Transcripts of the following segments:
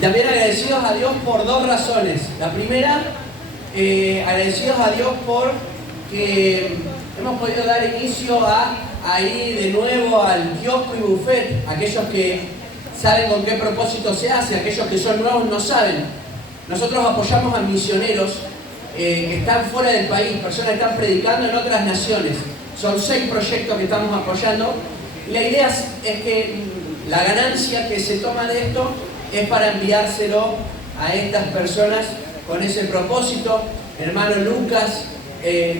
Y también agradecidos a Dios por dos razones. La primera, agradecidos a Dios porque hemos podido dar inicio a ir de nuevo al kiosco y buffet. Aquellos que saben con qué propósito se hace, aquellos que son nuevos no saben. Nosotros apoyamos a misioneros que están fuera del país, personas que están predicando en otras naciones. Son 6 proyectos que estamos apoyando. Y la idea es que la ganancia que se toma de esto es para enviárselo a estas personas con ese propósito. Hermano Lucas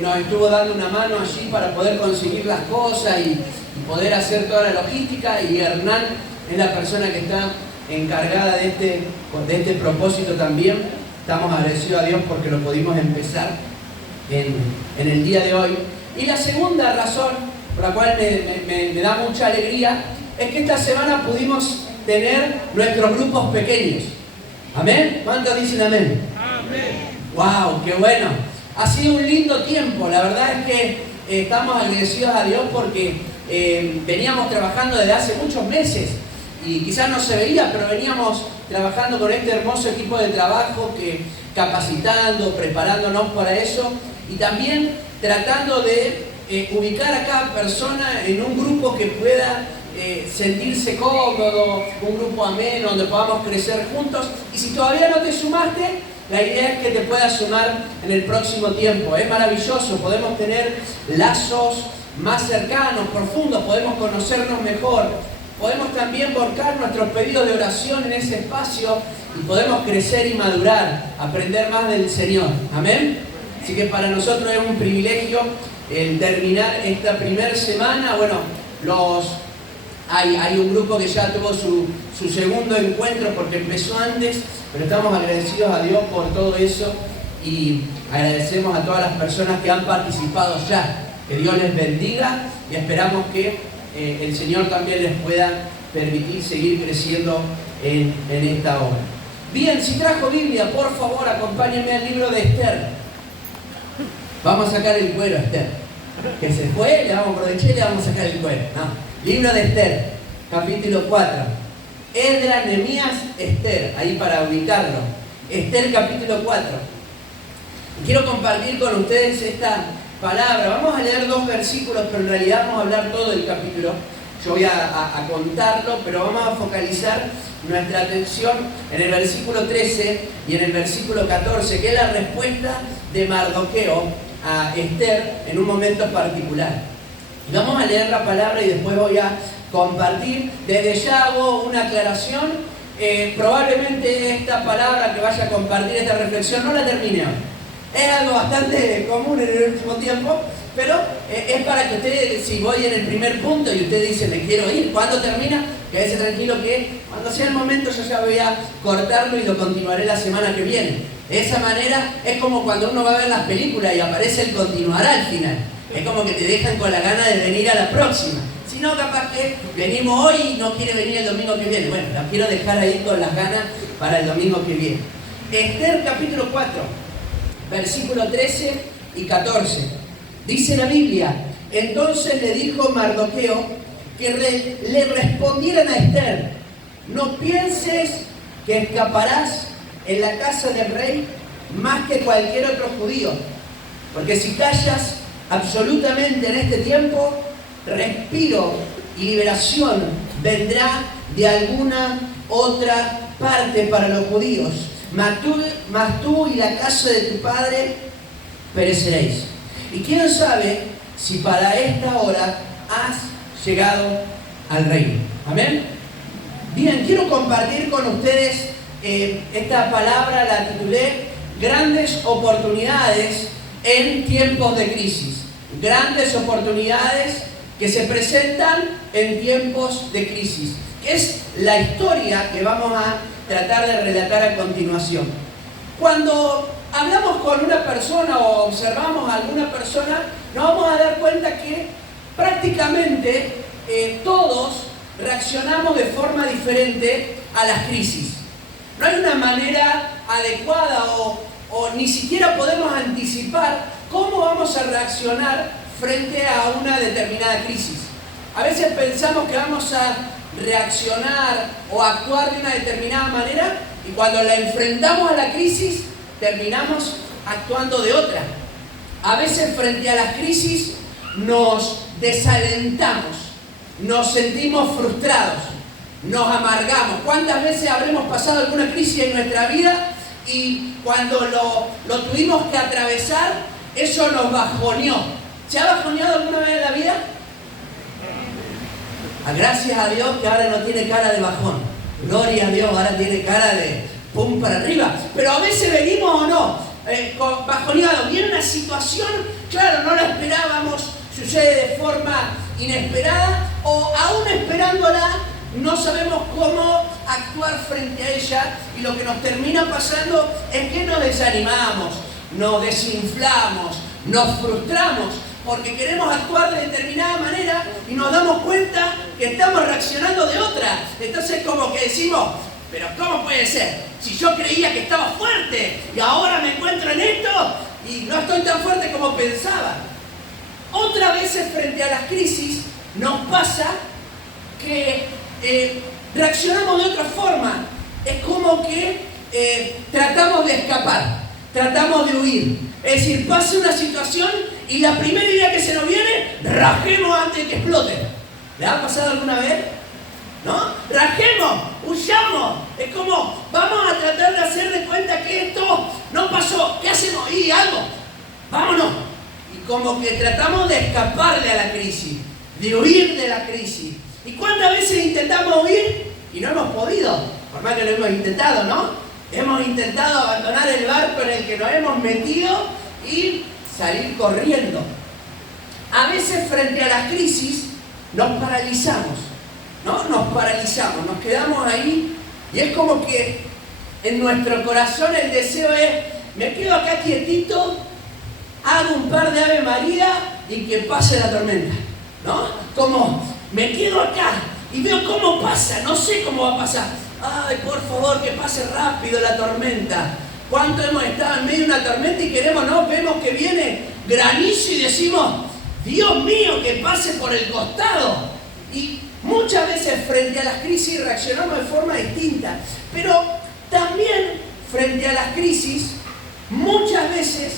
nos estuvo dando una mano allí para poder conseguir las cosas y poder hacer toda la logística, y Hernán es la persona que está encargada de este propósito también. Estamos agradecidos a Dios porque lo pudimos empezar en el día de hoy. Y la segunda razón por la cual me da mucha alegría es que esta semana pudimos tener nuestros grupos pequeños. ¿Amén? ¿Cuántos dicen amén? Amén. ¡Wow! ¡Qué bueno! Ha sido un lindo tiempo. La verdad es que estamos agradecidos a Dios porque veníamos trabajando desde hace muchos meses y quizás no se veía, pero veníamos trabajando con este hermoso equipo de trabajo, capacitando, preparándonos para eso, y también tratando de ubicar a cada persona en un grupo que pueda sentirse cómodo, un grupo ameno, donde podamos crecer juntos. Y si todavía no te sumaste, la idea es que te puedas sumar en el próximo tiempo. Es maravilloso, podemos tener lazos más cercanos, profundos, podemos conocernos mejor, podemos también volcar nuestros pedidos de oración en ese espacio y podemos crecer y madurar, aprender más del Señor. Amén. Así que para nosotros es un privilegio el terminar esta primera semana. Bueno, hay un grupo que ya tuvo su segundo encuentro porque empezó antes, pero estamos agradecidos a Dios por todo eso y agradecemos a todas las personas que han participado ya. Que Dios les bendiga y esperamos que el Señor también les pueda permitir seguir creciendo en esta obra. Bien, si trajo Biblia, por favor, acompáñenme al libro de Esther. Vamos a sacar el cuero a Esther. Que se fue, le vamos a aprovechar y le vamos a sacar el cuero. No. Libro de Esther, capítulo 4. Esdras, Nehemías, Esther, ahí para ubicarlo. Esther, capítulo 4. Quiero compartir con ustedes esta palabra. Vamos a leer 2 versículos, pero en realidad vamos a hablar todo el capítulo. Yo voy a contarlo, pero vamos a focalizar nuestra atención en el versículo 13 y en el versículo 14, que es la respuesta de Mardoqueo a Esther en un momento particular. Y vamos a leer la palabra y después voy a compartir. Desde ya hago una aclaración. Probablemente esta palabra que vaya a compartir, esta reflexión, no la termine hoy. Es algo bastante común en el último tiempo, pero es para que usted, si voy en el primer punto y usted dice me quiero ir, ¿cuándo termina? Quédese tranquilo que cuando sea el momento yo ya voy a cortarlo y lo continuaré la semana que viene. De esa manera es como cuando uno va a ver las películas y aparece el continuará al final. Es como que te dejan con la gana de venir a la próxima. Si no, capaz que venimos hoy y no quiere venir el domingo que viene. Bueno, la quiero dejar ahí con las ganas para el domingo que viene. Esther capítulo 4. Versículo 13 y 14. Dice la Biblia: entonces le dijo Mardoqueo que le respondieran a Esther: no pienses que escaparás en la casa del rey más que cualquier otro judío, porque si callas absolutamente en este tiempo, respiro y liberación vendrá de alguna otra parte para los judíos. Mas tú y la casa de tu padre pereceréis. Y quién sabe si para esta hora has llegado al reino. Amén. Bien, quiero compartir con ustedes esta palabra, la titulé Grandes oportunidades en tiempos de crisis. Grandes oportunidades que se presentan en tiempos de crisis. Es la historia que vamos a tratar de relatar a continuación. Cuando hablamos con una persona o observamos a alguna persona, nos vamos a dar cuenta que prácticamente todos reaccionamos de forma diferente a las crisis. No hay una manera adecuada o ni siquiera podemos anticipar cómo vamos a reaccionar frente a una determinada crisis. A veces pensamos que vamos a reaccionar o actuar de una determinada manera y Y cuando la enfrentamos a la crisis, terminamos actuando de otra. A veces frente a las crisis nos desalentamos, nos sentimos frustrados, nos amargamos. ¿Cuántas veces habremos pasado alguna crisis en nuestra vida y cuando lo tuvimos que atravesar, eso nos bajoneó? ¿Se ha bajoneado alguna vez en la vida? Gracias a Dios que ahora no tiene cara de bajón. Gloria a Dios, ahora tiene cara de pum para arriba. Pero a veces venimos o no, bajoneados. Viene una situación, claro, no la esperábamos, sucede de forma inesperada o aún esperándola, no sabemos cómo actuar frente a ella y lo que nos termina pasando es que nos desanimamos, nos desinflamos, nos frustramos porque queremos actuar de determinada manera y nos damos cuenta que estamos reaccionando de otra. Entonces como que decimos, pero ¿cómo puede ser? Si yo creía que estaba fuerte y ahora me encuentro en esto y no estoy tan fuerte como pensaba. Otras veces frente a las crisis nos pasa que reaccionamos de otra forma. Es como que tratamos de escapar, tratamos de huir. Es decir, pasa una situación y la primera idea que se nos viene, rajemos antes de que explote. ¿Le ha pasado alguna vez? ¿No? Rajemos, huyamos. Es como, vamos a tratar de hacer de cuenta que esto no pasó. ¿Qué hacemos? Y algo. Vámonos. Y como que tratamos de escaparle a la crisis, de huir de la crisis. ¿Y cuántas veces intentamos huir y no hemos podido? Por más que lo hemos intentado, ¿no? Hemos intentado abandonar el barco en el que nos hemos metido y salir corriendo. A veces frente a las crisis nos paralizamos, ¿no? Nos paralizamos, nos quedamos ahí y es como que en nuestro corazón el deseo es, me quedo acá quietito, hago un par de Ave María y que pase la tormenta, ¿no? Como me quedo acá y veo cómo pasa, no sé cómo va a pasar. Ay, por favor, que pase rápido la tormenta. ¿Cuánto hemos estado en medio de una tormenta y queremos, no? Vemos que viene granizo y decimos, Dios mío, que pase por el costado. Y muchas veces frente a las crisis reaccionamos de forma distinta. Pero también frente a las crisis, muchas veces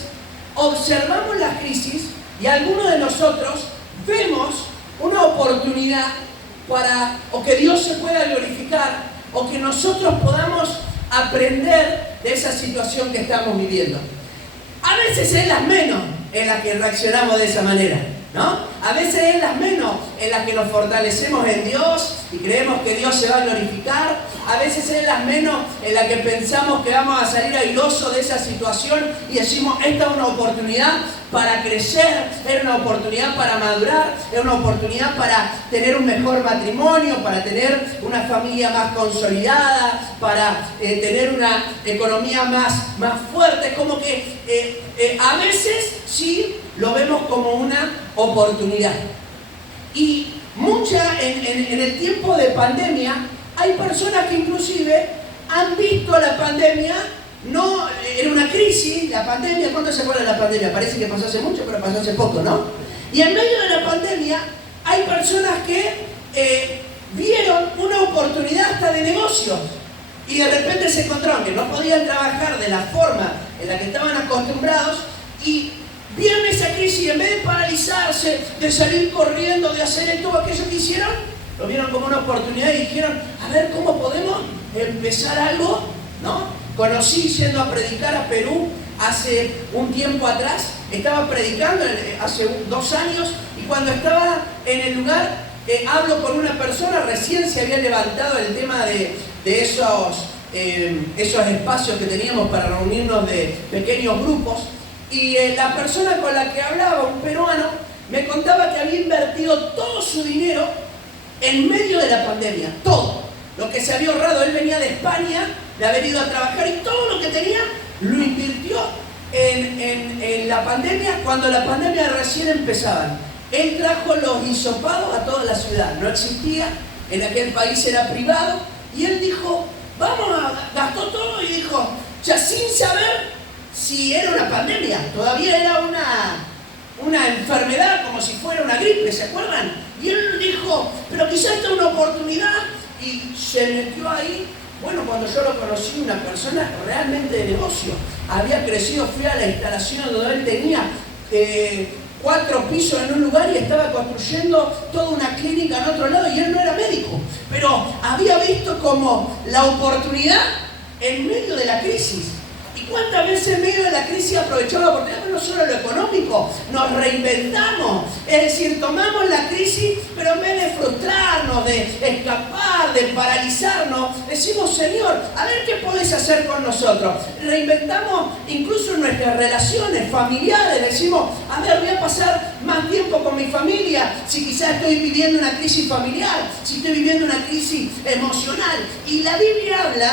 observamos las crisis y algunos de nosotros vemos una oportunidad para o que Dios se pueda glorificar o que nosotros podamos aprender de esa situación que estamos viviendo. A veces es las menos en las que reaccionamos de esa manera, ¿no? A veces es las menos en las que nos fortalecemos en Dios y creemos que Dios se va a glorificar. A veces es las menos en las que pensamos que vamos a salir airosos de esa situación y decimos, esta es una oportunidad para crecer, es una oportunidad para madurar, es una oportunidad para tener un mejor matrimonio, para tener una familia más consolidada, para tener una economía más fuerte. Es como que a veces sí lo vemos como una oportunidad. Y en el tiempo de pandemia, hay personas que inclusive han visto la pandemia, no era una crisis, la pandemia, ¿cuánto se acuerdan de la pandemia? Parece que pasó hace mucho, pero pasó hace poco, ¿no? Y en medio de la pandemia, hay personas que vieron una oportunidad hasta de negocios y de repente se encontraron que no podían trabajar de la forma en la que estaban acostumbrados y vieron esa crisis y en vez de paralizarse, de salir corriendo, de hacer esto o aquello que hicieron, lo vieron como una oportunidad y dijeron, a ver cómo podemos empezar algo, ¿no? Conocí yendo a predicar a Perú hace un tiempo atrás, estaba predicando hace 2 años y cuando estaba en el lugar, hablo con una persona, recién se había levantado el tema de esos espacios que teníamos para reunirnos de pequeños grupos. Y la persona con la que hablaba, un peruano, me contaba que había invertido todo su dinero en medio de la pandemia, todo. Lo que se había ahorrado, él venía de España, de haber ido a trabajar y todo lo que tenía lo invirtió en la pandemia, cuando la pandemia recién empezaba. Él trajo los hisopados a toda la ciudad, no existía, en aquel país era privado, y él dijo, gastó todo y dijo, ya sin saber si era una pandemia, todavía era una enfermedad como si fuera una gripe, ¿se acuerdan? Y él dijo, pero quizás esta es una oportunidad y se metió ahí Bueno, cuando yo lo conocí, una persona realmente de negocio. Había crecido, fui a la instalación donde él tenía 4 pisos en un lugar y estaba construyendo toda una clínica en otro lado y él no era médico. Pero había visto como la oportunidad en medio de la crisis. ¿Y cuántas veces en medio de la crisis aprovechamos la oportunidad? No solo lo económico, nos reinventamos. Es decir, tomamos la crisis, pero en vez de frustrarnos, de escapar, de paralizarnos, decimos, Señor, a ver qué podés hacer con nosotros. Reinventamos incluso en nuestras relaciones familiares. Decimos, a ver, voy a pasar más tiempo con mi familia, si quizás estoy viviendo una crisis familiar, si estoy viviendo una crisis emocional. Y la Biblia habla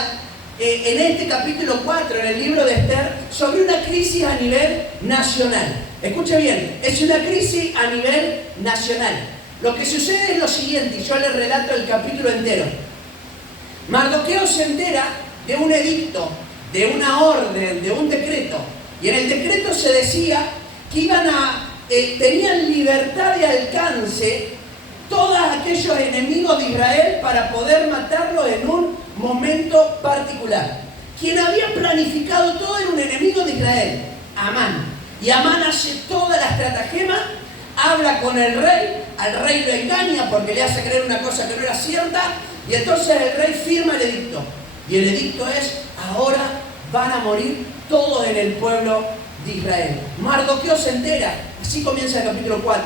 en este capítulo 4, en el libro de Esther, sobre una crisis a nivel nacional. Escuche bien, es una crisis a nivel nacional. Lo que sucede es lo siguiente, y yo les relato el capítulo entero. Mardoqueo se entera de un edicto, de una orden, de un decreto. Y en el decreto se decía que tenían libertad de alcance todos aquellos enemigos de Israel para poder matarlos en un momento particular. Quien había planificado todo era un enemigo de Israel, Amán. Y Amán hace toda la estratagema, habla con el rey, al rey lo engaña porque le hace creer una cosa que no era cierta, y entonces el rey firma el edicto. Y el edicto es, ahora van a morir todos en el pueblo de Israel. Mardoqueo se entera, así comienza el capítulo 4.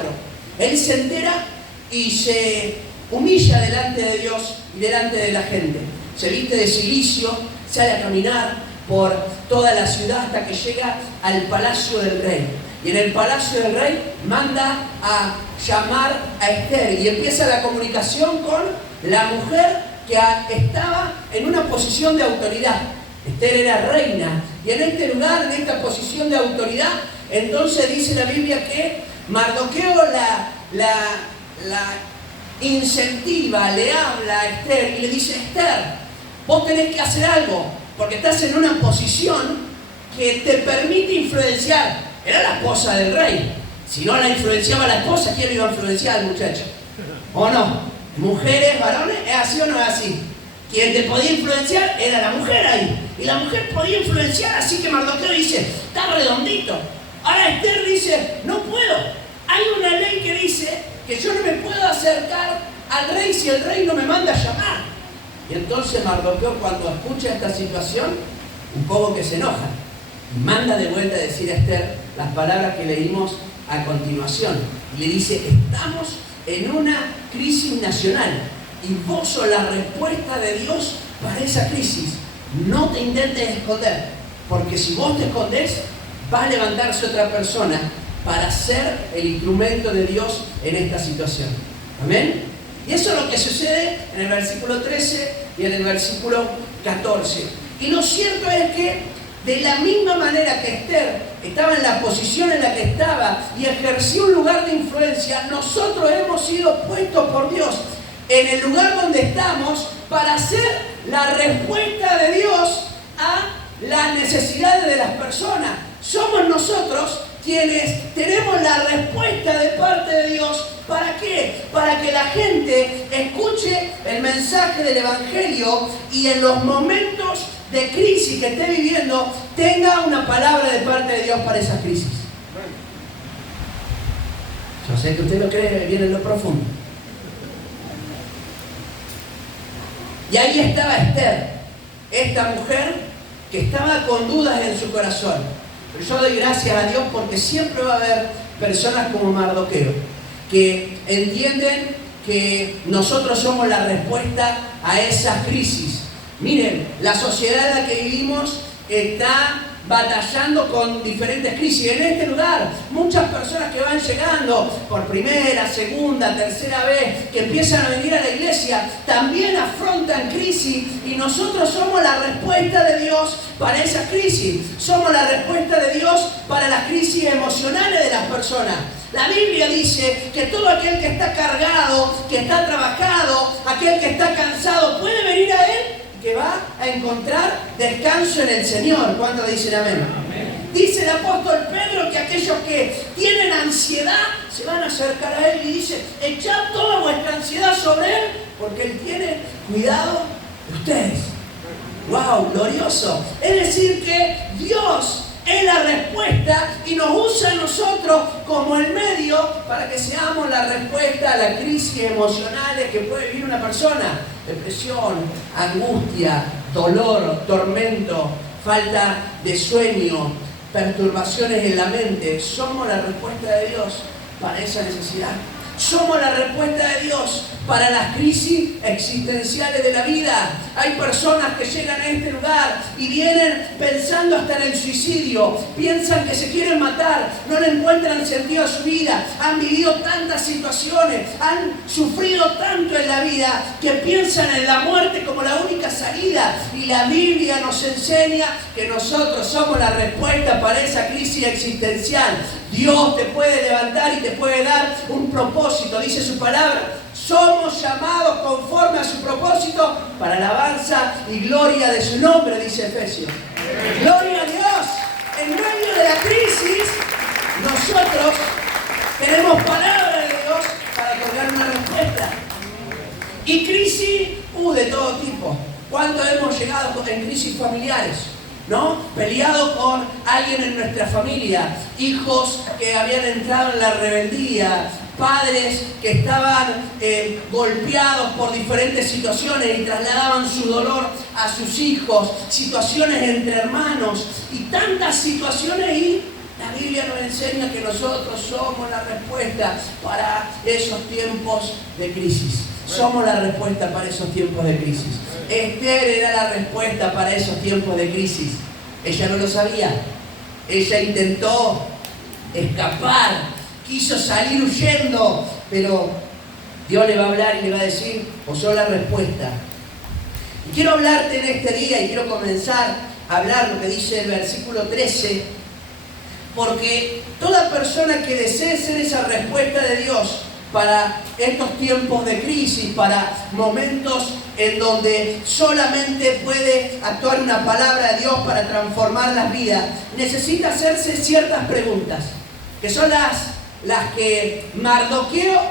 Él se entera y se humilla delante de Dios y delante de la gente. Se viste de cilicio, sale a caminar por toda la ciudad hasta que llega al palacio del rey. Y en el palacio del rey manda a llamar a Esther y empieza la comunicación con la mujer que estaba en una posición de autoridad. Esther era reina y en este lugar, en esta posición de autoridad, entonces dice la Biblia que Mardoqueo la incentiva, le habla a Esther y le dice, Esther, vos tenés que hacer algo, porque estás en una posición que te permite influenciar. Era la esposa del rey. Si no la influenciaba la esposa, ¿quién iba a influenciar al muchacho? ¿O no? Mujeres, varones, ¿es así o no es así? Quien te podía influenciar era la mujer ahí. Y la mujer podía influenciar, así que Mardoqueo dice, está redondito. Ahora Esther dice, no puedo. Hay una ley que dice que yo no me puedo acercar al rey si el rey no me manda a llamar. Y entonces Mardoqueo, cuando escucha esta situación, un poco que se enoja y manda de vuelta a decir a Esther las palabras que leímos a continuación. Y le dice, estamos en una crisis nacional y vos sos la respuesta de Dios para esa crisis. No te intentes esconder, porque si vos te escondes, va a levantarse otra persona para ser el instrumento de Dios en esta situación. ¿Amén? Y eso es lo que sucede en el versículo 13 y en el versículo 14. Y lo cierto es que de la misma manera que Esther estaba en la posición en la que estaba y ejerció un lugar de influencia, nosotros hemos sido puestos por Dios en el lugar donde estamos para ser la respuesta de Dios a las necesidades de las personas. Somos nosotros quienes tenemos la respuesta de parte de Dios. ¿Para qué? Para que la gente escuche el mensaje del Evangelio y en los momentos de crisis que esté viviendo tenga una palabra de parte de Dios para esa crisis. Yo sé que usted lo cree bien en lo profundo. Y ahí estaba Esther, esta mujer que estaba con dudas en su corazón. Pero yo doy gracias a Dios porque siempre va a haber personas como Mardoqueo que entienden que nosotros somos la respuesta a esa crisis. Miren, la sociedad en la que vivimos está batallando con diferentes crisis. En este lugar, muchas personas que van llegando por primera, segunda, tercera vez, que empiezan a venir a la iglesia, también afrontan crisis y nosotros somos la respuesta de Dios para esa crisis. Somos la respuesta de Dios para las crisis emocionales de las personas. La Biblia dice que todo aquel que está cargado, que está trabajado, aquel que está cansado, puede venir a Él, que va a encontrar descanso en el Señor. ¿Cuántos dicen amén? Amén? Dice el apóstol Pedro que aquellos que tienen ansiedad se van a acercar a Él y dice, echad toda vuestra ansiedad sobre Él, porque Él tiene cuidado de ustedes. ¡Wow! Glorioso. Es decir que Dios es la respuesta y nos usa a nosotros como el medio para que seamos la respuesta a las crisis emocionales que puede vivir una persona. Depresión, angustia, dolor, tormento, falta de sueño, perturbaciones en la mente. Somos la respuesta de Dios para esa necesidad. Somos la respuesta de Dios para las crisis existenciales de la vida. Hay personas que llegan a este lugar y vienen pensando hasta en el suicidio. Piensan que se quieren matar, no le encuentran sentido a su vida. Han vivido tantas situaciones, han sufrido tanto en la vida que piensan en la muerte como la única salida. Y la Biblia nos enseña que nosotros somos la respuesta para esa crisis existencial. Dios te puede levantar y te puede dar un propósito, dice su palabra. Somos llamados conforme a su propósito para alabanza y gloria de su nombre, dice Efesios. Gloria a Dios. En medio de la crisis, nosotros tenemos palabra de Dios para otorgar una respuesta. Y crisis de todo tipo. ¿Cuánto hemos llegado en crisis familiares? ¿No? Peleado con alguien en nuestra familia, hijos que habían entrado en la rebeldía, padres que estaban golpeados por diferentes situaciones y trasladaban su dolor a sus hijos, situaciones entre hermanos y tantas situaciones, y la Biblia nos enseña que nosotros somos la respuesta para esos tiempos de crisis. Somos la respuesta para esos tiempos de crisis. Esther era la respuesta para esos tiempos de crisis. Ella no lo sabía. Ella intentó escapar, quiso salir huyendo, pero Dios le va a hablar y le va a decir: vos sos la respuesta. Y quiero hablarte en este día y quiero comenzar a hablar lo que dice el versículo 13, porque toda persona que desee ser esa respuesta de Dios para estos tiempos de crisis, para momentos en donde solamente puede actuar una palabra de Dios para transformar las vidas, necesita hacerse ciertas preguntas, que son las que Mardoqueo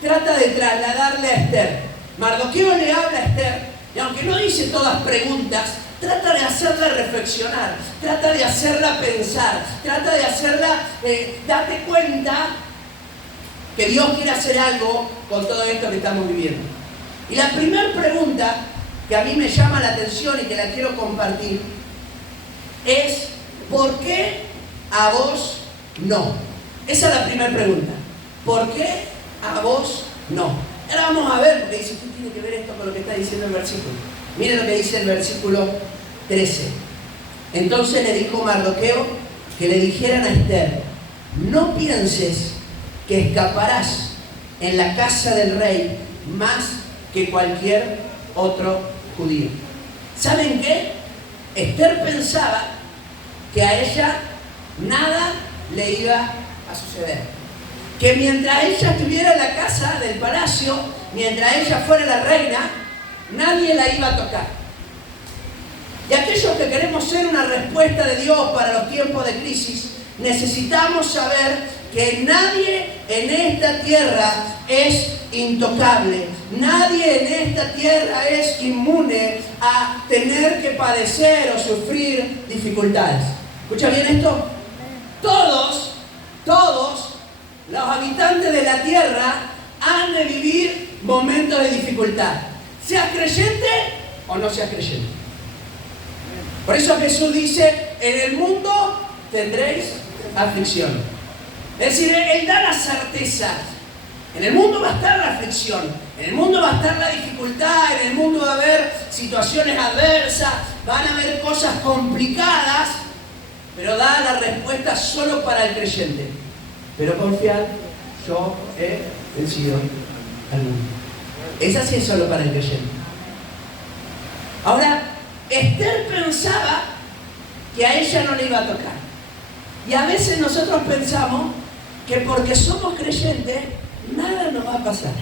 trata de trasladarle a Esther. Mardoqueo le habla a Esther, y aunque no dice todas preguntas, trata de hacerla reflexionar, trata de hacerla pensar, trata de hacerla date cuenta que Dios quiere hacer algo con todo esto que estamos viviendo. Y la primera pregunta que a mí me llama la atención y que la quiero compartir es: ¿por qué a vos no? Esa es la primera pregunta. ¿Por qué a vos no? Ahora vamos a ver, porque dice: ¿qué tiene que ver esto con lo que está diciendo el versículo? Miren lo que dice el versículo 13. Entonces le dijo Mardoqueo que le dijeran a Esther: no pienses que escaparás en la casa del rey más que cualquier otro judío. ¿Saben qué? Esther pensaba que a ella nada le iba a suceder. Que mientras ella estuviera en la casa del palacio, mientras ella fuera la reina, nadie la iba a tocar. Y aquellos que queremos ser una respuesta de Dios para los tiempos de crisis, necesitamos saber que nadie en esta tierra es intocable. Nadie en esta tierra es inmune a tener que padecer o sufrir dificultades. ¿Escucha bien esto? Todos los habitantes de la tierra han de vivir momentos de dificultad. Seas creyente o no seas creyente. Por eso Jesús dice: en el mundo tendréis aflicción. Es decir, Él da la certeza. En el mundo va a estar la aflicción, en el mundo va a estar la dificultad, en el mundo va a haber situaciones adversas, van a haber cosas complicadas, pero da la respuesta solo para el creyente. Pero confiad, yo he vencido al mundo. Esa sí es solo para el creyente. Ahora, Esther pensaba que a ella no le iba a tocar. Y a veces nosotros pensamos que porque somos creyentes, nada nos va a pasar.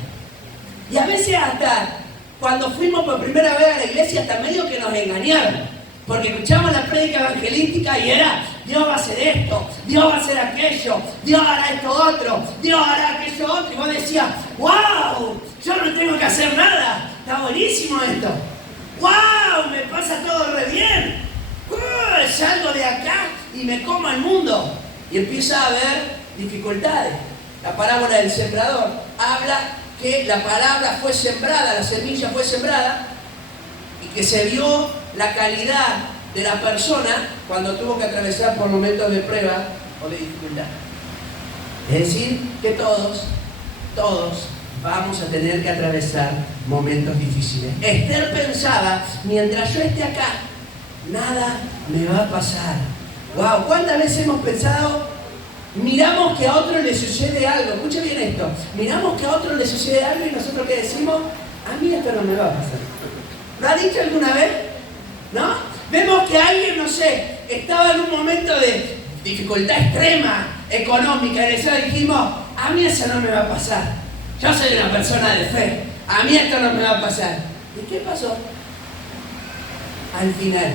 Y a veces hasta cuando fuimos por primera vez a la iglesia, hasta medio que nos engañaron. Porque escuchamos la prédica evangelística y era: Dios va a hacer esto, Dios va a hacer aquello, Dios hará esto otro, Dios hará aquello otro. Y vos decías: ¡wow! Yo no tengo que hacer nada, está buenísimo esto. ¡Wow! Me pasa todo re bien. Salgo de acá y me como al mundo. Y empieza a haber dificultades. La parábola del sembrador habla que la palabra fue sembrada, la semilla fue sembrada, y que se vio la calidad de la persona cuando tuvo que atravesar por momentos de prueba o de dificultad. Es decir, que todos vamos a tener que atravesar momentos difíciles. Esther pensaba, mientras yo esté acá, nada me va a pasar. Wow, ¿cuántas veces hemos pensado? Miramos que a otro le sucede algo. Escucha bien esto. Miramos que a otro le sucede algo y nosotros ¿qué decimos? A mí esto no me va a pasar. ¿Lo ha dicho alguna vez? ¿No? Vemos que alguien, no sé, estaba en un momento de dificultad extrema económica y nosotros dijimos, a mí eso no me va a pasar. Yo soy una persona de fe. A mí esto no me va a pasar. ¿Y qué pasó? Al final.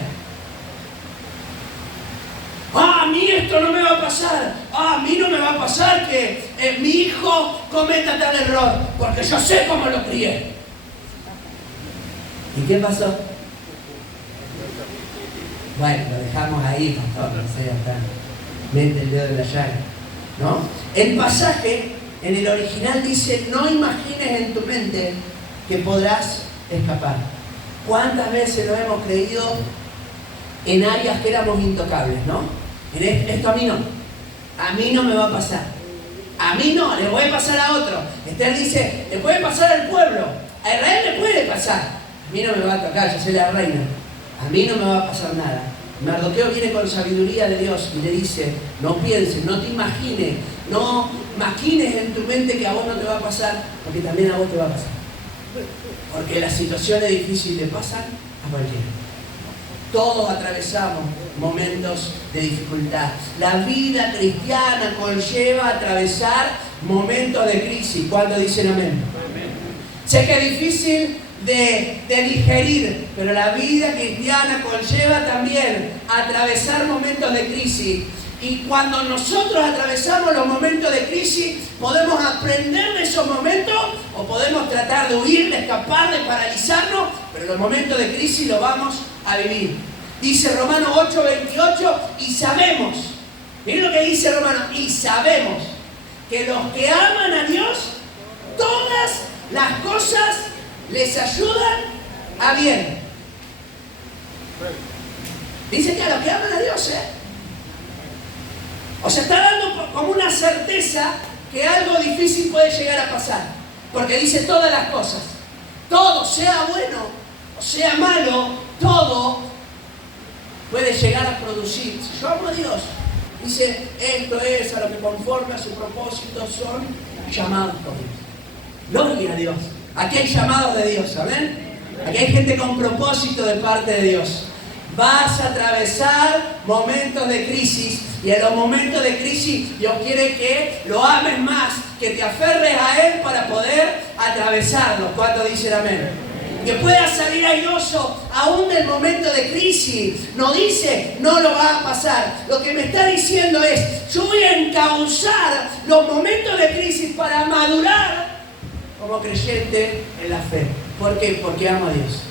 A mí esto no me va a pasar. A mí no me va a pasar que mi hijo cometa tal error, porque yo sé cómo lo crié. ¿Y qué pasó? Bueno, lo dejamos ahí, pastor, no sea tan. Mete el dedo de la llaga, ¿no? El pasaje en el original dice: no imagines en tu mente que podrás escapar. ¿Cuántas veces lo hemos creído en áreas que éramos intocables, no? Esto a mí no me va a pasar. A mí no, le puede pasar a otro. Esther dice, le puede pasar al pueblo. A Israel le puede pasar. A mí no me va a tocar, yo soy la reina. A mí no me va a pasar nada. Mardoqueo viene con sabiduría de Dios y le dice, no pienses, no te imagines, no maquines en tu mente que a vos no te va a pasar, porque también a vos te va a pasar. Porque las situaciones difíciles le pasan a cualquiera. Todos atravesamos momentos de dificultad. La vida cristiana conlleva atravesar momentos de crisis. ¿Cuántos dicen amén? Amén. Sé que es difícil de digerir, pero la vida cristiana conlleva también atravesar momentos de crisis. Y cuando nosotros atravesamos los momentos de crisis, podemos aprender de esos momentos o podemos tratar de huir, de escapar, de paralizarnos, pero los momentos de crisis los vamos a vivir. Dice Romanos 8:28, y sabemos, miren lo que dice Romanos, y sabemos que los que aman a Dios, todas las cosas les ayudan a bien. Dice que a los que aman a Dios, O sea, está dando como una certeza que algo difícil puede llegar a pasar. Porque dice todas las cosas. Todo, sea bueno o sea malo, todo puede llegar a producir. Si yo amo a Dios, dice, esto es a lo que conforme a su propósito son llamados por Dios. Gloria a Dios. Aquí hay llamados de Dios, ¿saben? Aquí hay gente con propósito de parte de Dios. Vas a atravesar momentos de crisis y en los momentos de crisis Dios quiere que lo ames más, que te aferres a Él para poder atravesarlo. ¿Cuántos dicen amén? Que puedas salir airoso aún del momento de crisis. No dice, no lo va a pasar. Lo que me está diciendo es, yo voy a encauzar los momentos de crisis para madurar como creyente en la fe. ¿Por qué? Porque amo a Dios.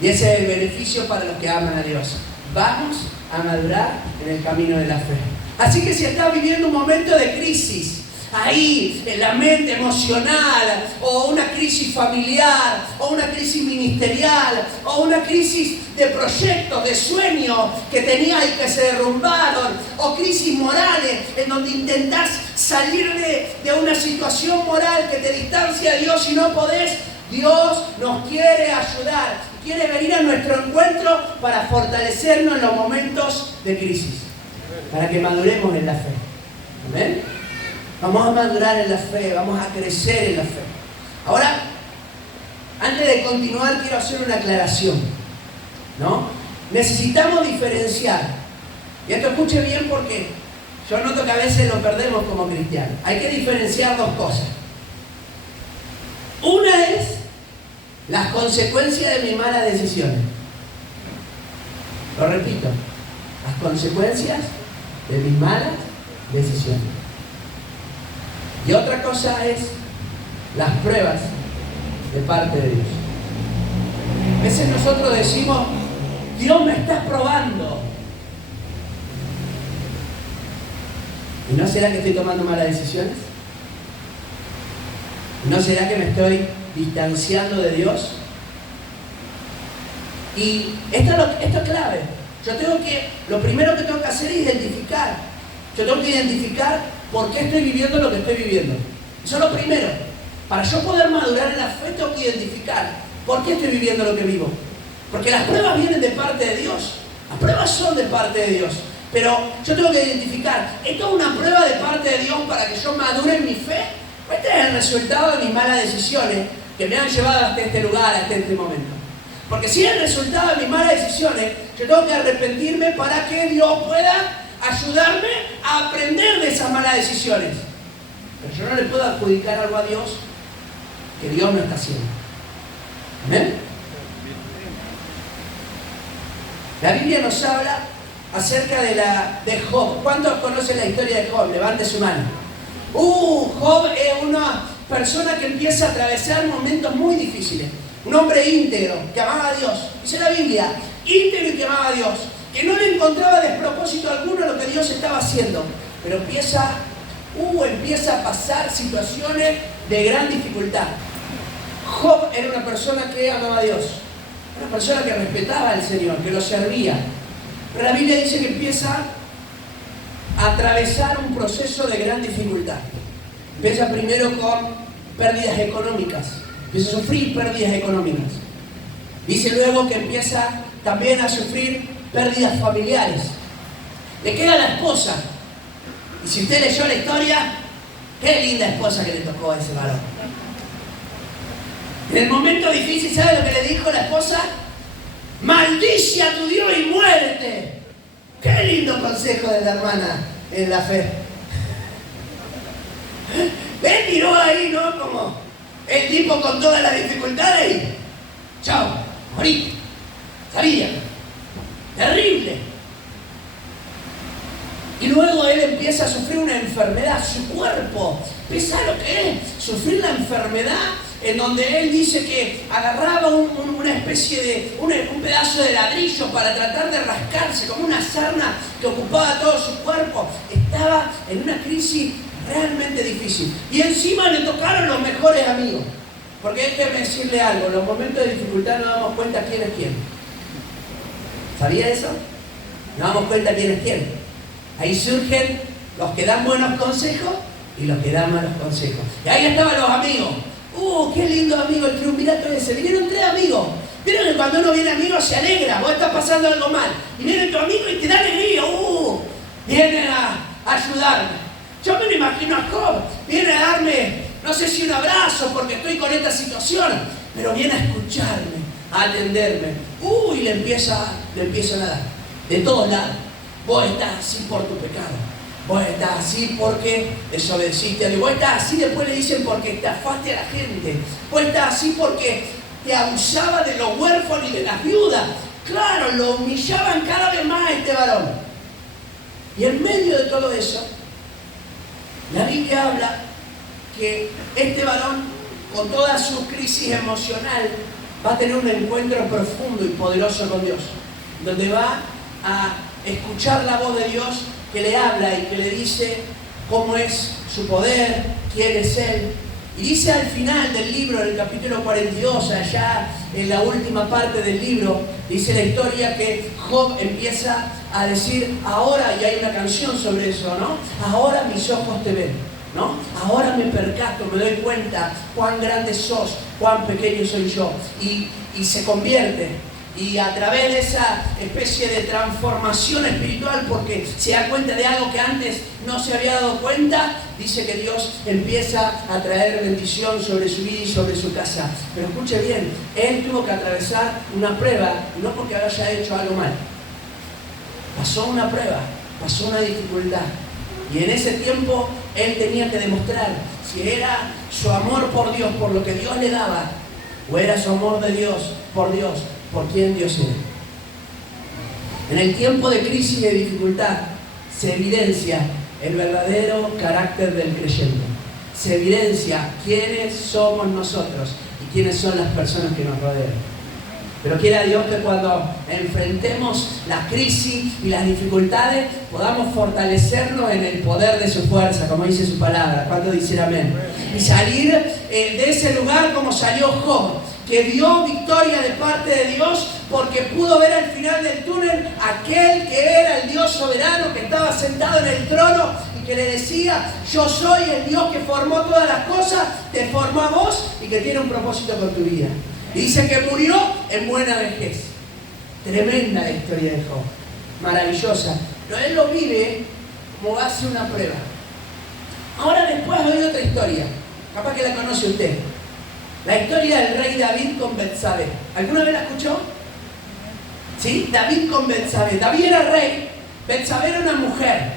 Y ese es el beneficio para los que aman a Dios. Vamos a madurar en el camino de la fe. Así que si estás viviendo un momento de crisis, ahí en la mente emocional, o una crisis familiar, o una crisis ministerial, o una crisis de proyectos, de sueños que tenías y que se derrumbaron, o crisis morales en donde intentás salir de una situación moral que te distancia de Dios y no podés, Dios nos quiere ayudar. Quiere venir a nuestro encuentro para fortalecernos en los momentos de crisis, para que maduremos en la fe. ¿Amén? Vamos a madurar en la fe, vamos a crecer en la fe. Ahora, antes de continuar, quiero hacer una aclaración, ¿no? Necesitamos diferenciar. Y esto escuche bien porque yo noto que a veces lo perdemos como cristianos. Hay que diferenciar dos cosas. Una es las consecuencias de mis malas decisiones. Lo repito, las consecuencias de mis malas decisiones. Y otra cosa es las pruebas de parte de Dios. A veces nosotros decimos, Dios me está probando. ¿Y no será que estoy tomando malas decisiones? ¿No será que me estoy distanciando de Dios? Y esto es clave. Lo primero que tengo que hacer es identificar. Yo tengo que identificar por qué estoy viviendo lo que estoy viviendo. Eso es lo primero. Para yo poder madurar en la fe, tengo que identificar por qué estoy viviendo lo que vivo. Porque las pruebas vienen de parte de Dios. Las pruebas son de parte de Dios. Pero yo tengo que identificar, ¿esto es una prueba de parte de Dios para que yo madure en mi fe? Este es el resultado de mis malas decisiones que me han llevado hasta este lugar, hasta este momento. Porque si es el resultado de mis malas decisiones, yo tengo que arrepentirme para que Dios pueda ayudarme a aprender de esas malas decisiones. Pero yo no le puedo adjudicar algo a Dios que Dios no está haciendo. ¿Amén? La Biblia nos habla acerca de Job. ¿Cuántos conocen la historia de Job? Levante su mano. Job es una persona que empieza a atravesar momentos muy difíciles. Un hombre íntegro, que amaba a Dios. Dice la Biblia, íntegro y que amaba a Dios. Que no le encontraba despropósito alguno a lo que Dios estaba haciendo. Pero empieza a pasar situaciones de gran dificultad. Job era una persona que amaba a Dios. Una persona que respetaba al Señor, que lo servía. Pero la Biblia dice que empieza a atravesar un proceso de gran dificultad. Empieza primero con pérdidas económicas. Empieza a sufrir pérdidas económicas. Dice luego que empieza también a sufrir pérdidas familiares. Le queda la esposa. Y si usted leyó la historia, qué linda esposa que le tocó a ese varón. En el momento difícil, ¿sabe lo que le dijo la esposa? Maldice a tu Dios y muérete. Qué lindo consejo de la hermana en la fe. Le tiró ahí, ¿no? Como el tipo con todas las dificultades y chao, morí. Sabía. Terrible. Y luego él empieza a sufrir una enfermedad, su cuerpo. ¿Pesa lo que es? Sufrir la enfermedad en donde él dice que agarraba una especie de, un pedazo de ladrillo para tratar de rascarse, como una sarna que ocupaba todo su cuerpo. Estaba en una crisis realmente difícil. Y encima le tocaron los mejores amigos. Porque déjeme decirle algo, en los momentos de dificultad nos damos cuenta quién es quién. ¿Sabía eso? Nos damos cuenta quién es quién. Ahí surgen los que dan buenos consejos y los que dan malos consejos. Y ahí estaban los amigos. Qué lindo amigo el triunvirato ese. Vinieron 3 amigos. Vieron que cuando uno viene amigo se alegra. Vos estás pasando algo mal. Y viene tu amigo y te da alegría. Vienen a ayudarme. Yo me lo imagino a Job. Viene a darme, no sé si un abrazo porque estoy con esta situación, pero viene a escucharme, a atenderme. Y le empieza a dar. De todos lados. Vos estás así por tu pecado. Vos estás así porque desobedeciste a Dios. Vos estás así, después le dicen porque estafaste a la gente. Vos estás así porque te abusaba de los huérfanos y de las viudas. Claro, lo humillaban cada vez más a este varón. Y en medio de todo eso, la Biblia habla que este varón, con toda su crisis emocional, va a tener un encuentro profundo y poderoso con Dios. Donde va a escuchar la voz de Dios que le habla y que le dice cómo es su poder, quién es Él. Y dice al final del libro, en el capítulo 42, allá en la última parte del libro, dice la historia que Job empieza a decir, ahora, y hay una canción sobre eso, ¿no? Ahora mis ojos te ven, ¿no? Ahora me percato, me doy cuenta cuán grande sos, cuán pequeño soy yo. Y se convierte. Y a través de esa especie de transformación espiritual, porque se da cuenta de algo que antes no se había dado cuenta, dice que Dios empieza a traer bendición sobre su vida y sobre su casa. Pero escuche bien, él tuvo que atravesar una prueba, no porque haya hecho algo mal. Pasó una prueba, pasó una dificultad. Y en ese tiempo él tenía que demostrar si era su amor por Dios, por lo que Dios le daba, o era su amor de Dios, por quién Dios era. En el tiempo de crisis y de dificultad se evidencia el verdadero carácter del creyente. Se evidencia quiénes somos nosotros y quiénes son las personas que nos rodean. Pero quiera Dios que cuando enfrentemos las crisis y las dificultades podamos fortalecernos en el poder de su fuerza, como dice su palabra. ¿Cuánto dicen amén? Y salir de ese lugar como salió Job, que dio victoria de parte de Dios porque pudo ver al final del túnel aquel que era el Dios soberano, que estaba sentado en el trono y que le decía: yo soy el Dios que formó todas las cosas, te formó a vos y que tiene un propósito con tu vida. Y dice que murió en buena vejez. Tremenda la historia de Job, maravillosa. Pero él lo vive como va a ser una prueba. Ahora después hay otra historia, capaz que la conoce usted. La historia del rey David con Betsabé. ¿Alguna vez la escuchó? ¿Sí? David con Betsabé. David era rey, Betsabé era una mujer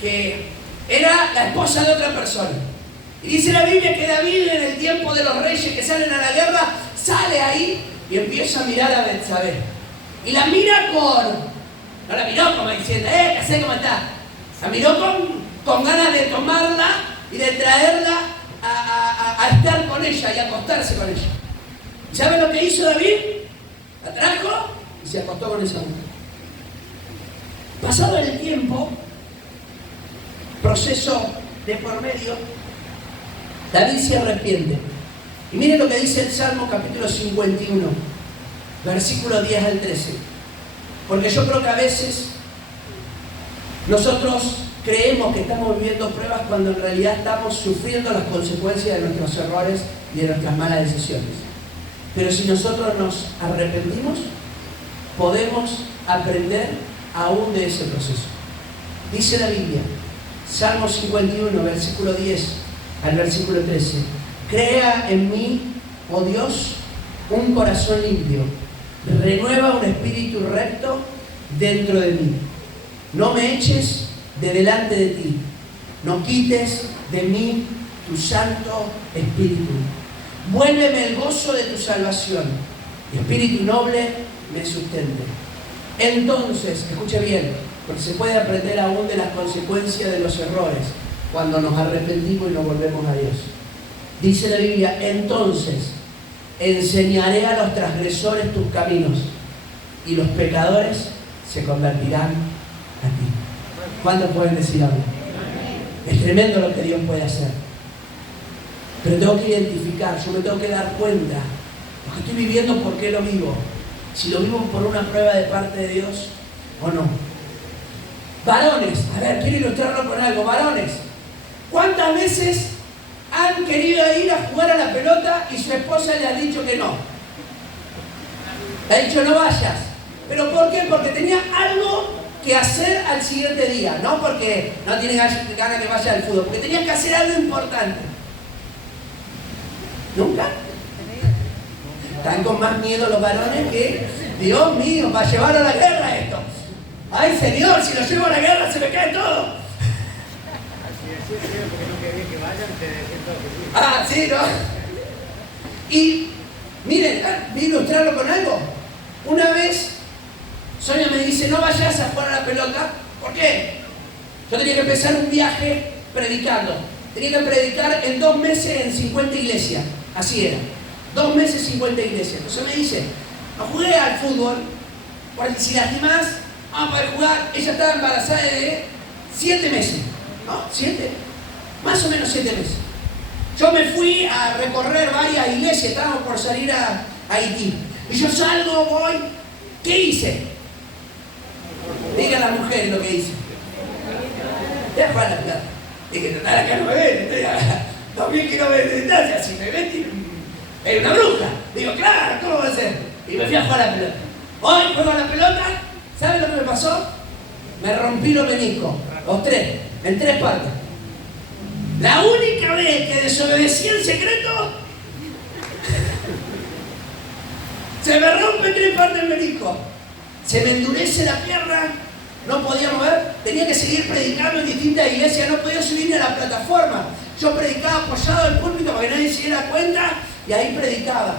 que era la esposa de otra persona. Y dice la Biblia que David, en el tiempo de los reyes que salen a la guerra, sale ahí y empieza a mirar a Betsabé. Y la mira no la miró como diciendo: ¿qué sé cómo está? La miró con ganas de tomarla y de traerla a estar con ella y acostarse con ella. ¿Y sabe lo que hizo David? La trajo y se acostó con esa mujer. Pasado el tiempo, proceso de por medio, David se arrepiente. Y miren lo que dice el Salmo capítulo 51, versículo 10 al 13. Porque yo creo que a veces nosotros creemos que estamos viviendo pruebas cuando en realidad estamos sufriendo las consecuencias de nuestros errores y de nuestras malas decisiones. Pero si nosotros nos arrepentimos, podemos aprender aún de ese proceso. Dice la Biblia, Salmo 51, versículo 10 al versículo 13. Crea en mí, oh Dios, un corazón limpio. Renueva un espíritu recto dentro de mí. No me eches de delante de ti. No quites de mí tu Santo Espíritu. Vuélveme el gozo de tu salvación. Y espíritu noble me sustente. Entonces, escuche bien, porque se puede aprender aún de las consecuencias de los errores cuando nos arrepentimos y nos volvemos a Dios. Dice la Biblia: entonces enseñaré a los transgresores tus caminos y los pecadores se convertirán a ti. ¿Cuántos pueden decir amén? Es tremendo lo que Dios puede hacer. Pero tengo que identificar, yo me tengo que dar cuenta. Lo que estoy viviendo, ¿por qué lo vivo? Si lo vivo por una prueba de parte de Dios o no. Varones, a ver, quiero ilustrarlo con algo. Varones, ¿cuántas veces han querido ir a jugar a la pelota y su esposa le ha dicho que no? Le ha dicho: no vayas. ¿Pero por qué? Porque tenía algo que hacer al siguiente día. No porque no tiene ganas que vaya al fútbol, porque tenía que hacer algo importante. ¿Nunca? Están con más miedo los varones que, Dios mío, para llevar a la guerra esto. Ay, Señor, si lo llevo a la guerra se me cae todo. Ah, sí, ¿no? Y miren, voy a ilustrarlo con algo. Una vez Sonia me dice: no vayas a jugar a la pelota. ¿Por qué? Yo tenía que empezar un viaje predicando. Tenía que predicar en 2 meses en 50 iglesias. Así era. 2 meses, 50 iglesias. Entonces me dice: no jugué al fútbol, porque si lastimás, vamos a poder jugar. Ella estaba embarazada de 7 meses. ¿No? 7. Más o menos 7 meses. Yo me fui a recorrer varias iglesias. Estábamos por salir a Haití. Y yo salgo, voy. ¿Qué hice? Diga a las mujeres lo que hice. Ya fue a la plata. Dije: total, acá no me ven. Estoy a 2000 kilómetros de distancia. Si me ven, es una bruja. Digo: claro, ¿cómo va a ser? Y me fui a jugar a la pelota. Hoy juego a la pelota. ¿Saben lo que me pasó? Me rompí los meniscos. Los 3. En 3 partes. La única vez que desobedecí el secreto, se me rompe 3 partes el menisco. Se me endurece la pierna. No podía mover. Tenía que seguir predicando en distintas iglesias. No podía subir ni a la plataforma. Yo predicaba apoyado en el púlpito para que nadie se diera cuenta. Y ahí predicaba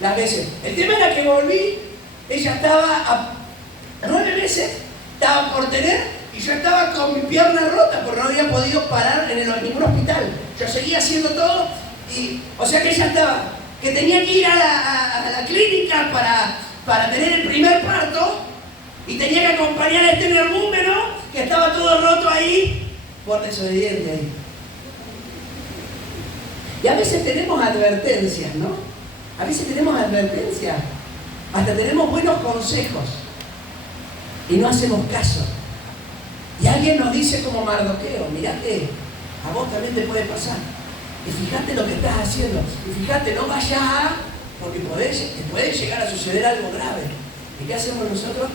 las veces. El tema era que volví. Ella estaba a 9 meses. Estaba por tener. Y yo estaba con mi pierna rota porque no había podido parar en ningún hospital. Yo seguía haciendo todo. Y, o sea que ella estaba, que tenía que ir a la clínica para tener el primer parto y tenía que acompañar a este energúmeno que estaba todo roto ahí por desobediente ahí. Y a veces tenemos advertencias, ¿no? A veces tenemos advertencias. Hasta tenemos buenos consejos y no hacemos caso. Y alguien nos dice como Mardoqueo, mirá que a vos también te puede pasar. Y fíjate lo que estás haciendo. Y fíjate, no vayas a... porque te puede llegar a suceder algo grave. ¿Y qué hacemos nosotros?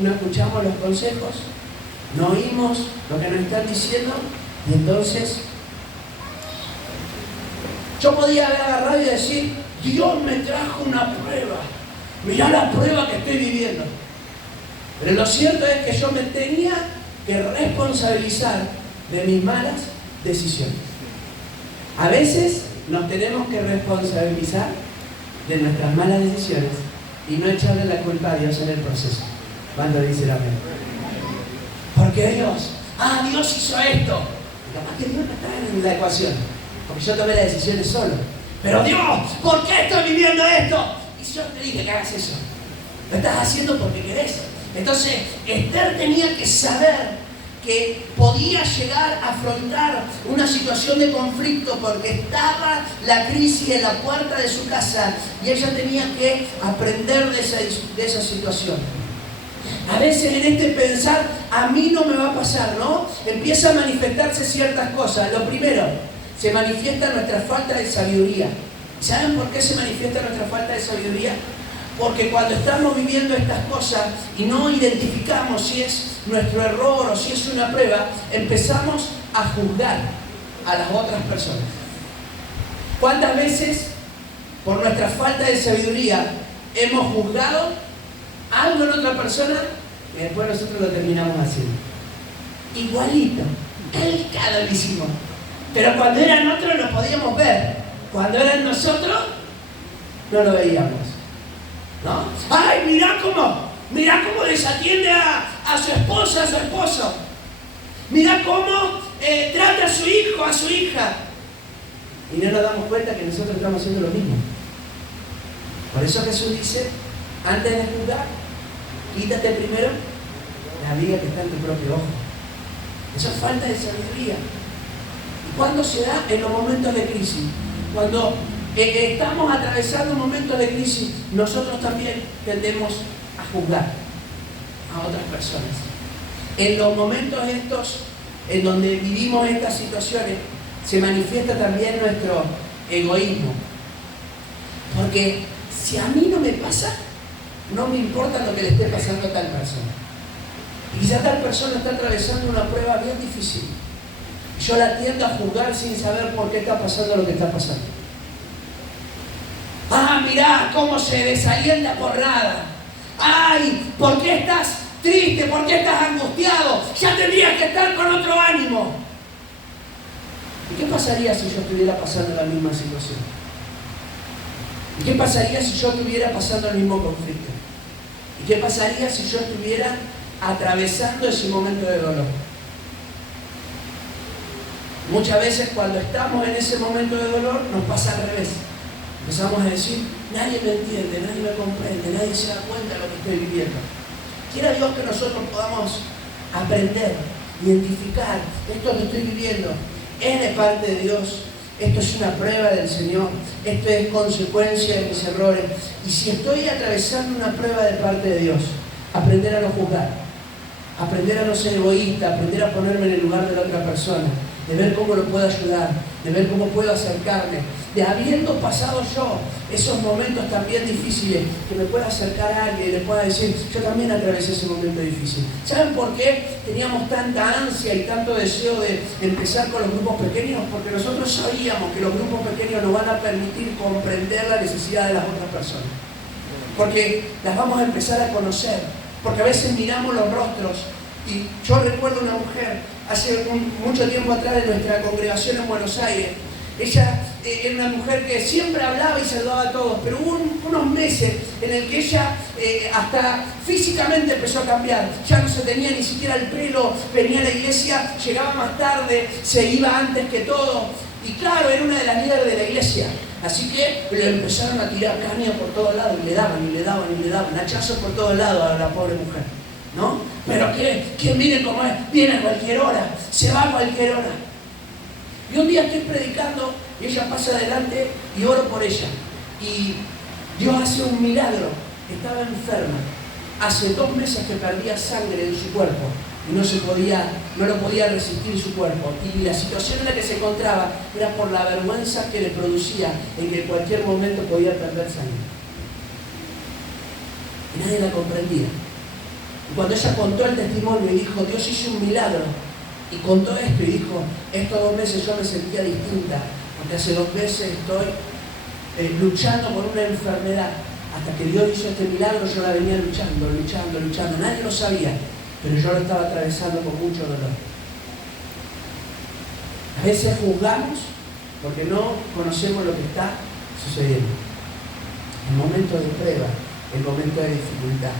No escuchamos los consejos, no oímos lo que nos están diciendo, y entonces yo podía haber agarrado y decir, Dios me trajo una prueba, mirá la prueba que estoy viviendo. Pero lo cierto es que yo me tenía que responsabilizar de mis malas decisiones. A veces nos tenemos que responsabilizar de nuestras malas decisiones y no echarle la culpa a Dios en el proceso. ¿Cuándo dice el amén? Porque Dios hizo esto. Y capaz que Dios no está en la ecuación, porque yo tomé las decisiones solo. Pero Dios, ¿por qué estoy viviendo esto? Y yo te dije que hagas eso. Lo estás haciendo porque querés. Entonces, Esther tenía que saber que podía llegar a afrontar una situación de conflicto porque estaba la crisis en la puerta de su casa y ella tenía que aprender de esa situación. A veces en este pensar, a mí no me va a pasar, ¿no? Empieza a manifestarse ciertas cosas. Lo primero, se manifiesta nuestra falta de sabiduría. ¿Saben por qué se manifiesta nuestra falta de sabiduría? Porque cuando estamos viviendo estas cosas y no identificamos si es nuestro error o si es una prueba, empezamos a juzgar a las otras personas. ¿Cuántas veces, por nuestra falta de sabiduría, hemos juzgado algo en otra persona y después nosotros lo terminamos haciendo? Igualito, calcado lo hicimos. Pero cuando eran otros lo podíamos ver. Cuando eran nosotros, no lo veíamos. ¿No? ¡Ay, mirá cómo desatiende a su esposa, a su esposo! Mirá cómo trata a su hijo, a su hija. Y no nos damos cuenta que nosotros estamos haciendo lo mismo. Por eso Jesús dice, antes de juzgar, quítate primero la viga que está en tu propio ojo. Eso es falta de sabiduría. ¿Y cuándo se da? En los momentos de crisis. Cuando estamos atravesando momentos de crisis, nosotros también tendemos a juzgar a otras personas. En los momentos estos, en donde vivimos estas situaciones, se manifiesta también nuestro egoísmo. Porque si a mí no me pasa, no me importa lo que le esté pasando a tal persona. Y quizá tal persona está atravesando una prueba bien difícil. Yo la tiendo a juzgar sin saber por qué está pasando lo que está pasando. Mirá cómo se desalienta por nada. Ay, ¿por qué estás triste? ¿Por qué estás angustiado? Ya tendrías que estar con otro ánimo. ¿Y qué pasaría si yo estuviera pasando la misma situación? ¿Y qué pasaría si yo estuviera pasando el mismo conflicto? ¿Y qué pasaría si yo estuviera atravesando ese momento de dolor? Muchas veces cuando estamos en ese momento de dolor nos pasa al revés. Empezamos a decir, nadie me entiende, nadie me comprende, nadie se da cuenta de lo que estoy viviendo. Quiera Dios que nosotros podamos aprender, identificar, esto que estoy viviendo es de parte de Dios, esto es una prueba del Señor, esto es consecuencia de mis errores. Y si estoy atravesando una prueba de parte de Dios, aprender a no juzgar, aprender a no ser egoísta, aprender a ponerme en el lugar de la otra persona, de ver cómo lo puedo ayudar, de ver cómo puedo acercarme, de habiendo pasado yo esos momentos también difíciles, que me pueda acercar a alguien y le pueda decir, yo también atravesé ese momento difícil. ¿Saben por qué teníamos tanta ansia y tanto deseo de empezar con los grupos pequeños? Porque nosotros sabíamos que los grupos pequeños nos van a permitir comprender la necesidad de las otras personas. Porque las vamos a empezar a conocer, porque a veces miramos los rostros. Y yo recuerdo una mujer, hace mucho tiempo atrás de nuestra congregación en Buenos Aires. Ella era una mujer que siempre hablaba y saludaba a todos, pero hubo unos meses en el que ella hasta físicamente empezó a cambiar. Ya no se tenía ni siquiera el pelo, venía a la iglesia, llegaba más tarde, se iba antes que todo. Y claro, era una de las líderes de la iglesia. Así que le empezaron a tirar caña por todos lados y le daban, hachazos por todos lados a la pobre mujer, ¿no? Pero que miren cómo es, viene a cualquier hora, se va a cualquier hora. Y un día estoy predicando y ella pasa adelante y oro por ella. Y Dios hace un milagro. Estaba enferma. Hace 2 meses que perdía sangre en su cuerpo y no lo podía resistir su cuerpo. Y la situación en la que se encontraba era por la vergüenza que le producía en que en cualquier momento podía perder sangre. Y nadie la comprendía. Y cuando ella contó el testimonio y dijo, Dios hizo un milagro, y contó esto y dijo, estos 2 meses yo me sentía distinta, porque hace 2 meses estoy luchando por una enfermedad. Hasta que Dios hizo este milagro, yo la venía luchando. Nadie lo sabía, pero yo lo estaba atravesando con mucho dolor. A veces juzgamos porque no conocemos lo que está sucediendo. El momento de prueba, el momento de dificultad.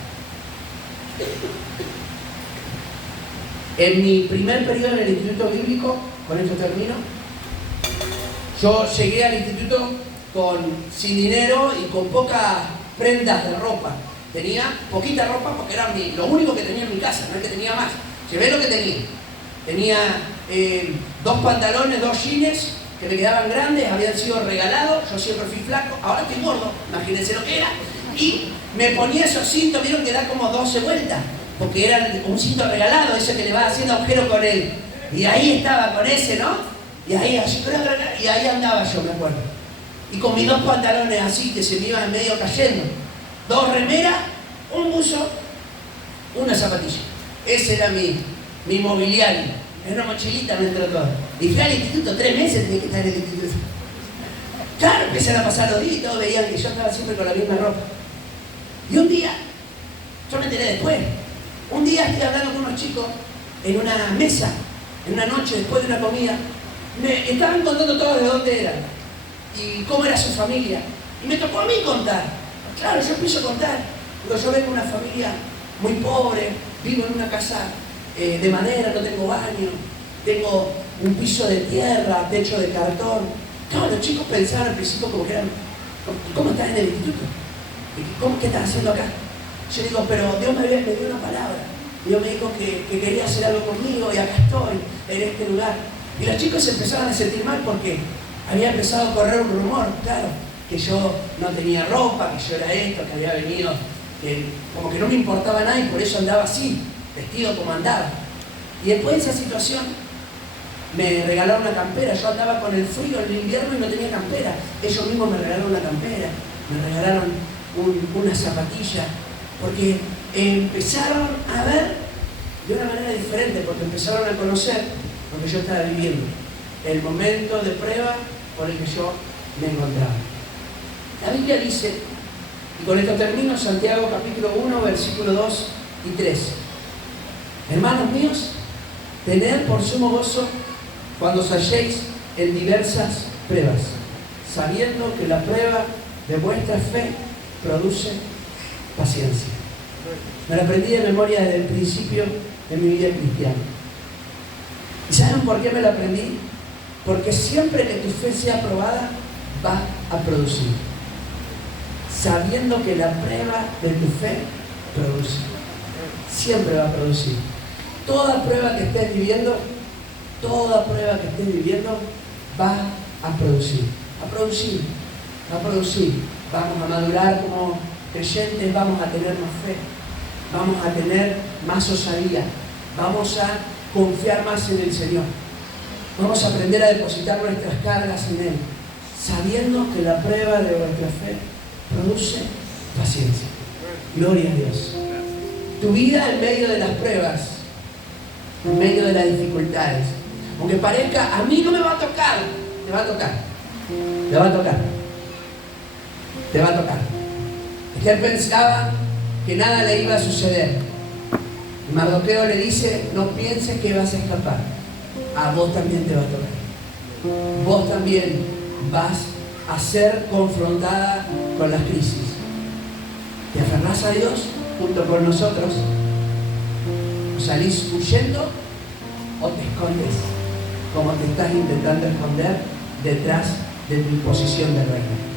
En mi primer periodo en el instituto bíblico, con esto termino, yo llegué al instituto sin dinero y con pocas prendas de ropa. Tenía poquita ropa porque era lo único que tenía en mi casa, no es que tenía más. Llevé lo que tenía. Tenía 2 pantalones, 2 jeans que me quedaban grandes, habían sido regalados, yo siempre fui flaco, ahora estoy gordo, imagínense lo que era. Y me ponía esos cintos, vieron que da como 12 vueltas, porque era un cinto regalado, ese que le va haciendo agujero con él. Y ahí estaba con ese, ¿no? Y ahí andaba yo, me acuerdo. Y con mis 2 pantalones así, que se me iban medio cayendo. 2 remeras, un buzo, una zapatilla. Ese era mi mobiliario. En una mochilita me entró todo. Y fui al instituto, 3 meses tenía que estar en el instituto. Claro, empezaron a pasar los días y todos veían que yo estaba siempre con la misma ropa. Y un día, yo me enteré después, un día estoy hablando con unos chicos en una mesa, en una noche, después de una comida. Me estaban contando todos de dónde eran y cómo era su familia. Y me tocó a mí contar. Claro, yo empiezo a contar. Digo, yo vengo de una familia muy pobre, vivo en una casa de madera, no tengo baño, tengo un piso de tierra, techo de cartón. Claro, los chicos pensaban al principio como que eran, ¿cómo estás en el instituto? ¿Qué estás haciendo acá? Yo digo, pero Dios me dio una palabra. Dios me dijo que quería hacer algo conmigo y acá estoy, en este lugar. Y los chicos se empezaron a sentir mal porque había empezado a correr un rumor, claro, que yo no tenía ropa, que yo era esto, que había venido, que como que no me importaba nada y por eso andaba así, vestido como andaba. Y después de esa situación me regalaron una campera. Yo andaba con el frío en el invierno y no tenía campera. Ellos mismos me regalaron una campera, me regalaron una zapatilla, porque empezaron a ver de una manera diferente, porque empezaron a conocer lo que yo estaba viviendo, el momento de prueba por el que yo me encontraba. La Biblia dice, y con esto termino, Santiago capítulo 1, versículo 2 y 3. Hermanos míos, tened por sumo gozo cuando os halléis en diversas pruebas, sabiendo que la prueba de vuestra fe produce paciencia. Me lo aprendí de memoria desde el principio de mi vida cristiana. ¿Y saben por qué me lo aprendí? Porque siempre que tu fe sea probada, va a producir. Sabiendo que la prueba de tu fe produce. Siempre va a producir. Toda prueba que estés viviendo, va a producir. Va a producir. Vamos a madurar como creyentes, vamos a tener más fe, vamos a tener más osadía, vamos a confiar más en el Señor. Vamos a aprender a depositar nuestras cargas en Él, sabiendo que la prueba de vuestra fe produce paciencia. Gloria a Dios. Tu vida en medio de las pruebas, en medio de las dificultades, aunque parezca, a mí no me va a tocar, te va a tocar. Te va a tocar. Te va a tocar. Es que él pensaba que nada le iba a suceder. Y Mardoqueo le dice, no pienses que vas a escapar. A vos también te va a tocar. Vos también vas a ser confrontada con las crisis. ¿Te aferrás a Dios junto con nosotros? ¿O salís huyendo o te escondes como te estás intentando esconder detrás de tu posición de reino.